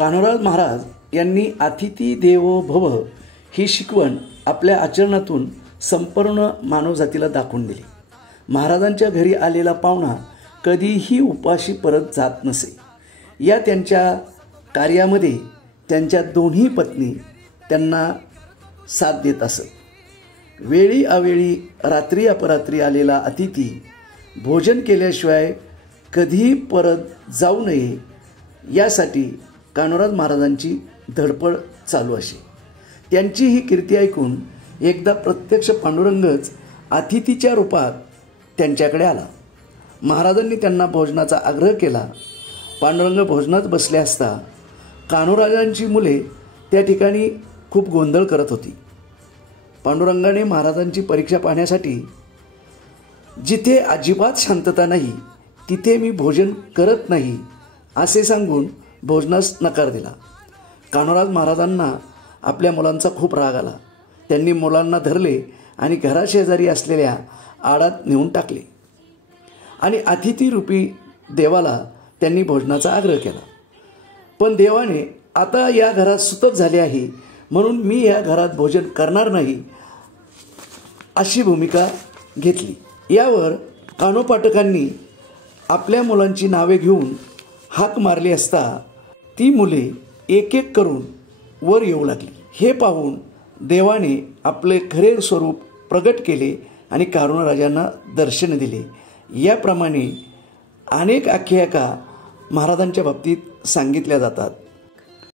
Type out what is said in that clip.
कान्होराज महाराज यांनी अतिथी देवो भव ही शिकवण आपल्या आचरणातून संपूर्ण मानवजातीला दाखवून दिली। महाराजांच्या घरी आलेला पाहुणा कधीही उपाशी परत जात नसे। या त्यांच्या कार्यामध्ये त्यांच्या दोन्ही पत्नी त्यांना साथ देत असत। वेळी अवेळी रात्री अपरात्री आलेला अतिथी भोजन केल्याशिवाय कधीही परत जाऊ नये यासाठी कान्होराज महाराजांची धडपड चालू असे। त्यांची ही कीर्ती ऐकून एकदा प्रत्यक्ष पांडुरंगच अतिथीच्या रूपात त्यांच्याकडे आला। महाराजांनी त्यांना भोजनाचा आग्रह केला। पांडुरंग भोजनात बसले असता कान्होराजांची मुले त्या ठिकाणी खूप गोंधळ करत होती। पांडुरंगाने महाराजांची परीक्षा पाहण्यासाठी जिथे अजिबात शांतता नाही तिथे मी भोजन करत नाही असे सांगून भोजनास नकार दिला। कान्होराज महाराजांना आपल्या मुलांचा खूप राग आला। त्यांनी मुलांना धरले आणि घराशेजारी असलेल्या आडात नेऊन टाकले आणि अतिथीरूपी देवाला त्यांनी भोजनाचा आग्रह केला। पण देवाने आता या घरात सुतक झाले आहे म्हणून मी या घरात भोजन करणार नाही अशी भूमिका घेतली। यावर कान्होपाटकांनी आपल्या मुलांची नावे घेऊन हाक मारली असता ती मुले एक एक करून वर येऊ लागली। हे पाहून देवाने आपले खरे स्वरूप प्रगट केले आणि कान्होराजांना दर्शन दिले। याप्रमाणे अनेक आख्यायिका महाराजांच्या बाबतीत सांगितल्या जातात।